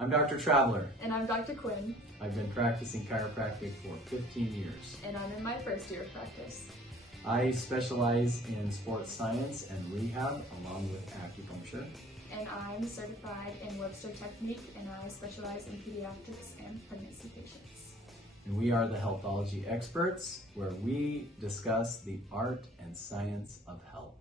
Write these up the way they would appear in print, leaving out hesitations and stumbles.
I'm Dr. Traveler. And I'm Dr. Quinn. I've been practicing chiropractic for 15 years. And I'm in my first year of practice. I specialize in sports science and rehab along with acupuncture. And I'm certified in Webster Technique, and I specialize in pediatrics and pregnancy patients. And we are the Healthology experts, where we discuss the art and science of health.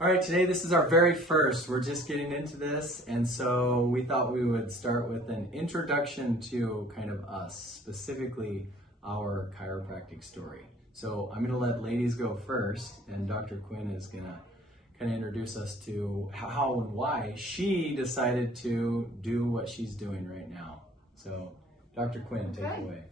All right, today this is our very first. We're just getting into this, and so we thought we would start with an introduction to kind of us, specifically our chiropractic story. So I'm going to let ladies go first, and Dr. Quinn is going to kind of introduce us to how and why she decided to do what she's doing right now. So, Dr. Quinn, take it away.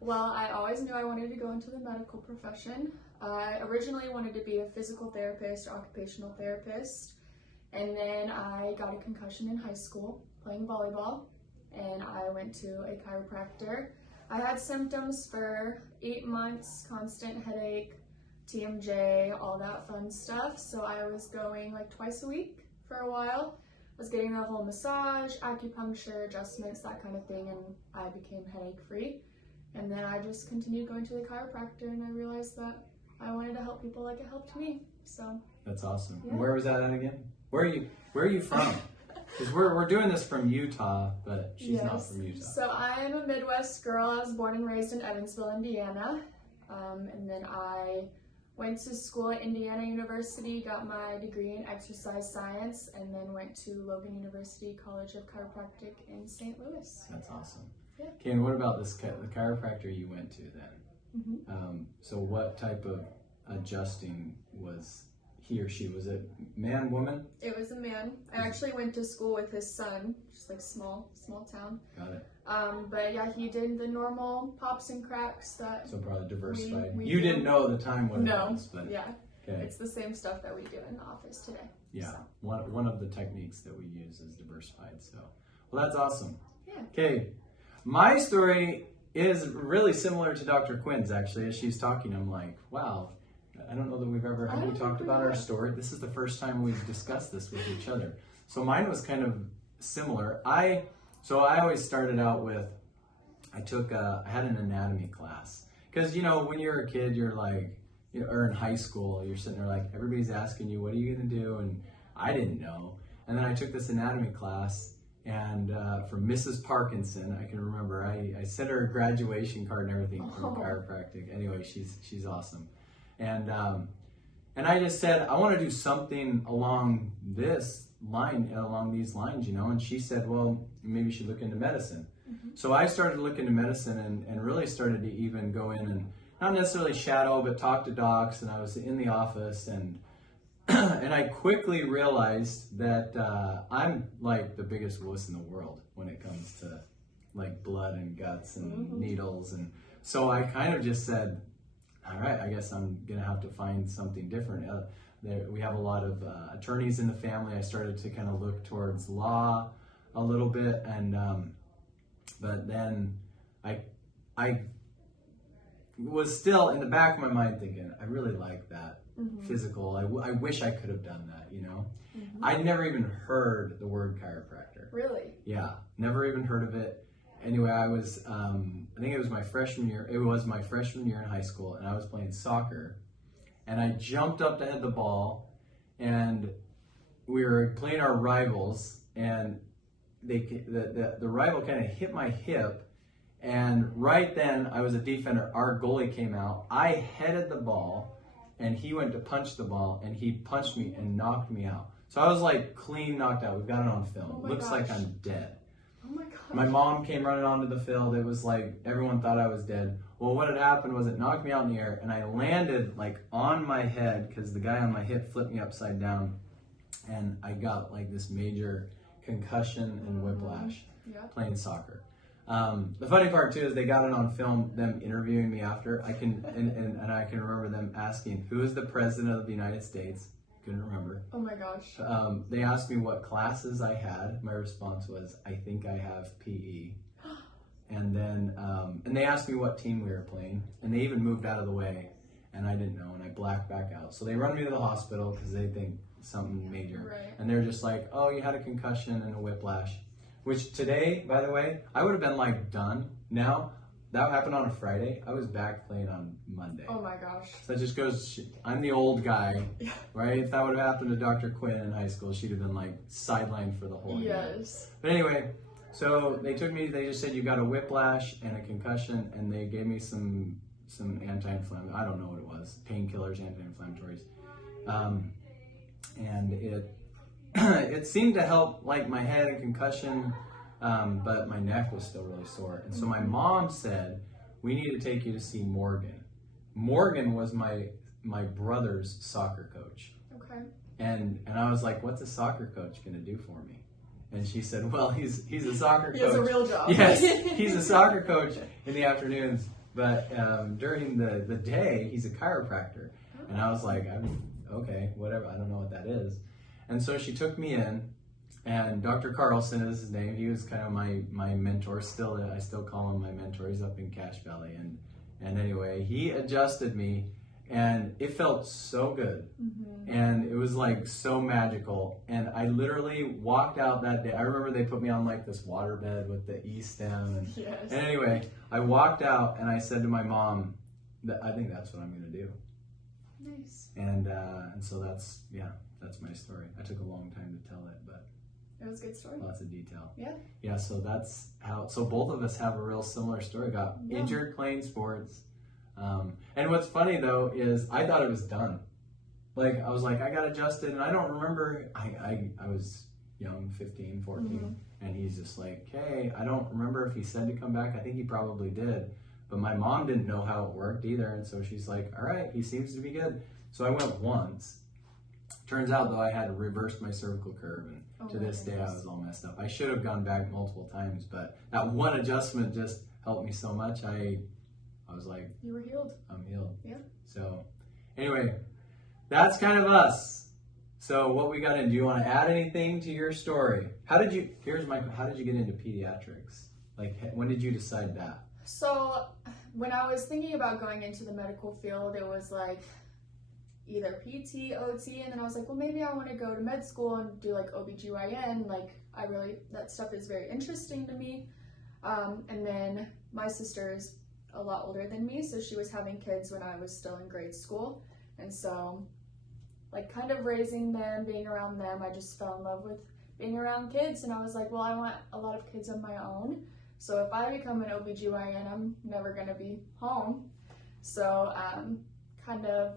Well, I always knew I wanted to go into the medical profession. I originally wanted to be a physical therapist, occupational therapist, and then I got a concussion in high school playing volleyball, and I went to a chiropractor. I had symptoms for 8 months, constant headache, TMJ, all that fun stuff, so I was going like twice a week for a while. I was getting the whole massage, acupuncture, adjustments, that kind of thing, and I became headache free. And then I just continued going to the chiropractor, and I realized that I wanted to help people like it helped me. So that's awesome. Yeah. And where was that at again? Where are you from? Because we're doing this from Utah, but she's not from Utah. So I am a Midwest girl. I was born and raised in Evansville, Indiana, and then I went to school at Indiana University, got my degree in exercise science, and then went to Logan University College of Chiropractic in St. Louis. That's awesome. Yeah. Okay, and what about the chiropractor you went to then? Mm-hmm. So what type of adjusting was he or she? Was it man, woman? It was a man. I actually went to school with his son, just like small town. Got it. But yeah, he did the normal pops and cracks that. So probably diversified. we You do. Didn't know at the time what it No, was, but yeah, okay. it's the same stuff that we do in the office today. Yeah, So. one of the techniques that we use is diversified. So, well, that's awesome. Yeah. Okay, my story is really similar to Dr. Quinn's, actually. As she's talking, I'm like, wow, I don't know that have we talked about our story? This is the first time we've discussed this with each other. So mine was kind of similar. I always started out with, I had an anatomy class. Because, when you're a kid, you're like, or in high school, you're sitting there like, everybody's asking you, what are you going to do? And I didn't know. And then I took this anatomy class, and from Mrs. Parkinson, I can remember, I sent her a graduation card and everything from chiropractic. Anyway, she's awesome. And I just said, I want to do something along these lines, and she said, well, maybe you should look into medicine. Mm-hmm. So I started to look into medicine and really started to even go in and not necessarily shadow, but talk to docs, and I was in the office, and and I quickly realized that I'm like the biggest wuss in the world when it comes to like blood and guts and needles, and so I kind of just said, all right, I guess I'm gonna have to find something different. We have a lot of attorneys in the family. I started to kind of look towards law a little bit, and but then I was still in the back of my mind thinking, I really like that physical. I wish I could have done that, I'd never even heard the word chiropractor. Really? Yeah, never even heard of it. Anyway, I was, I think it was my freshman year. It was my freshman year in high school, and I was playing soccer. And I jumped up to head the ball, and we were playing our rivals, and the rival kind of hit my hip. And right then, I was a defender. Our goalie came out. I headed the ball, and he went to punch the ball, and he punched me and knocked me out. So I was like clean knocked out. We've got it on film. Looks like I'm dead. Oh my gosh. My mom came running onto the field. It was like everyone thought I was dead. Well, what had happened was it knocked me out in the air, and I landed like on my head because the guy on my hip flipped me upside down, and I got like this major concussion and whiplash playing soccer. The funny part too is they got it on film, them interviewing me after. I can and I can remember them asking, "Who is the president of the United States?" Couldn't remember. Oh my gosh. They asked me what classes I had. My response was, "I think I have PE." And then and they asked me what team we were playing, and they even moved out of the way, and I didn't know, and I blacked back out. So they run me to the hospital because they think something major, Right. and they're just like, "Oh, you had a concussion and a whiplash." Which today, by the way, I would have been like done. Now, that happened on a Friday. I was back playing on Monday. Oh my gosh. So it just goes, I'm the old guy, right? If that would have happened to Dr. Quinn in high school, she'd have been like sidelined for the whole year. Yes. But anyway, so they just said you got a whiplash and a concussion, and they gave me some anti-inflammatory, I don't know what it was, painkillers, anti-inflammatories. And it seemed to help like my head and concussion, but my neck was still really sore. And so my mom said, we need to take you to see Morgan. Morgan was my brother's soccer coach. Okay. And I was like, what's a soccer coach going to do for me? And she said, well, he's a soccer coach. He has a real job. Yes, he's a soccer coach in the afternoons, but during the day, he's a chiropractor. And I was like, okay, whatever, I don't know what that is. And so she took me in, and Dr. Carlson is his name. He was kind of my mentor. I still call him my mentor. He's up in Cache Valley. And anyway, he adjusted me, and it felt so good. Mm-hmm. And it was like so magical. And I literally walked out that day. I remember they put me on like this waterbed with the E-stem. And anyway, I walked out and I said to my mom, I think that's what I'm going to do. Nice. And so that's my story. I took a long time to tell it, but it was a good story. Lots of detail. Yeah. Yeah, so that's how, so both of us have a real similar story. Got injured playing sports. And what's funny though is I thought it was done. Like I was like, I got adjusted, and I don't remember, I was young, 15, 14, mm-hmm. and he's just like, hey, I don't remember if he said to come back. I think he probably did. But my mom didn't know how it worked either, and so she's like, all right, he seems to be good. So I went once. Turns out, though, I had reversed my cervical curve, and to this day I was all messed up. I should have gone back multiple times, but that one adjustment just helped me so much. I was like, you were healed. I'm healed. Yeah. So anyway, that's kind of us. So what we got in, do you want to add anything to your story? How did you get into pediatrics? Like, when did you decide that? So when I was thinking about going into the medical field, it was like either PT, OT, and then I was like, well, maybe I want to go to med school and do like OBGYN. Like that stuff is very interesting to me. And then my sister is a lot older than me, so she was having kids when I was still in grade school. And so like kind of raising them, being around them, I just fell in love with being around kids. And I was like, well, I want a lot of kids of my own. So if I become an OBGYN, I'm never going to be home. So kind of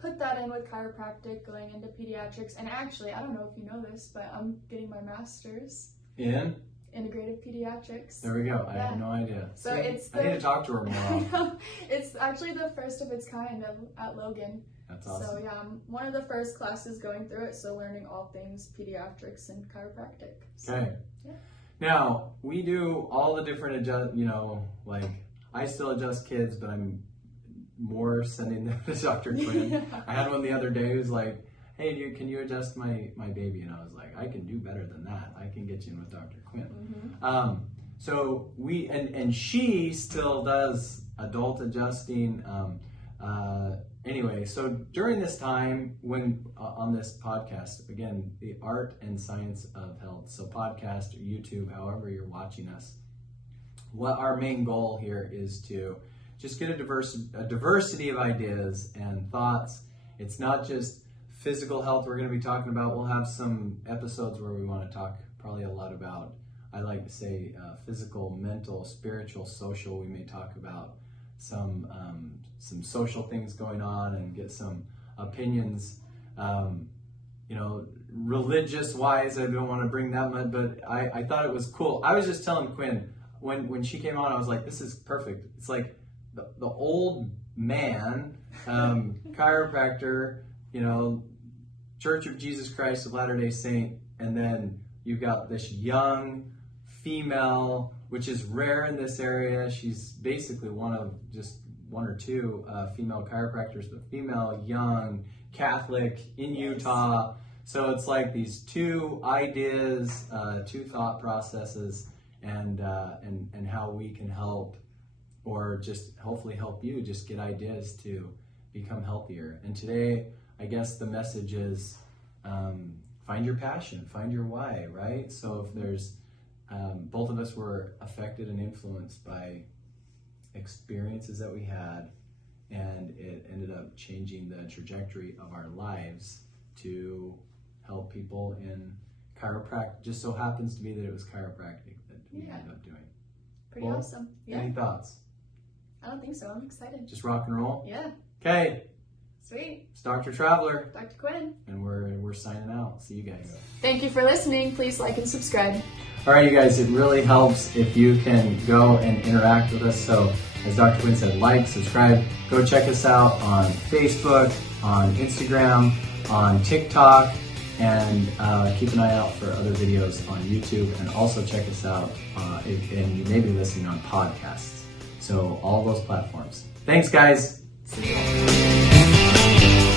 put that in with chiropractic, going into pediatrics. And actually, I don't know if you know this, but I'm getting my master's in integrative pediatrics. There we go. I had no idea. So I need to talk to her more. It's actually the first of its kind at Logan. That's awesome. So yeah, I'm one of the first classes going through it, so learning all things pediatrics and chiropractic. So, okay. Yeah. Now, we do all the different like I still adjust kids, but I'm more sending them to Dr. Quinn. I had one the other day who's like, hey, can you adjust my baby? And I was like, I can do better than that. I can get you in with Dr. Quinn. Mm-hmm. So and she still does adult adjusting. Anyway, so during this time when on this podcast, again, the art and science of health, so podcast or YouTube, however you're watching us, what our main goal here is to just get a diversity of ideas and thoughts. It's not just physical health we're going to be talking about. We'll have some episodes where we want to talk probably a lot about, I like to say, physical, mental, spiritual, social. We may talk about some social things going on and get some opinions. Religious wise, I don't want to bring that much, but I thought it was cool. I was just telling Quinn when she came on, I was like, this is perfect. It's like the old man chiropractor, Church of Jesus Christ of Latter-day Saint, and then you've got this young female, which is rare in this area. She's basically one of just one or two female chiropractors, but female, young, Catholic, in Utah. So it's like these two ideas, two thought processes, and how we can help, or just hopefully help you just get ideas to become healthier. And today, I guess the message is find your passion, find your why, right? So if there's both of us were affected and influenced by experiences that we had, and it ended up changing the trajectory of our lives to help people in chiropractic. Just so happens to be that it was chiropractic that we ended up doing. Pretty awesome. Yeah. Any thoughts? I don't think so. I'm excited. Just rock and roll? Yeah. Okay. Sweet. It's Dr. Traveler. Dr. Quinn. And we're signing out. See you guys. Thank you for listening. Please like and subscribe. All right, you guys, it really helps if you can go and interact with us. So, as Dr. Quinn said, like, subscribe. Go check us out on Facebook, on Instagram, on TikTok, and keep an eye out for other videos on YouTube. And also check us out, and you may be listening on podcasts. So, all those platforms. Thanks, guys. See you.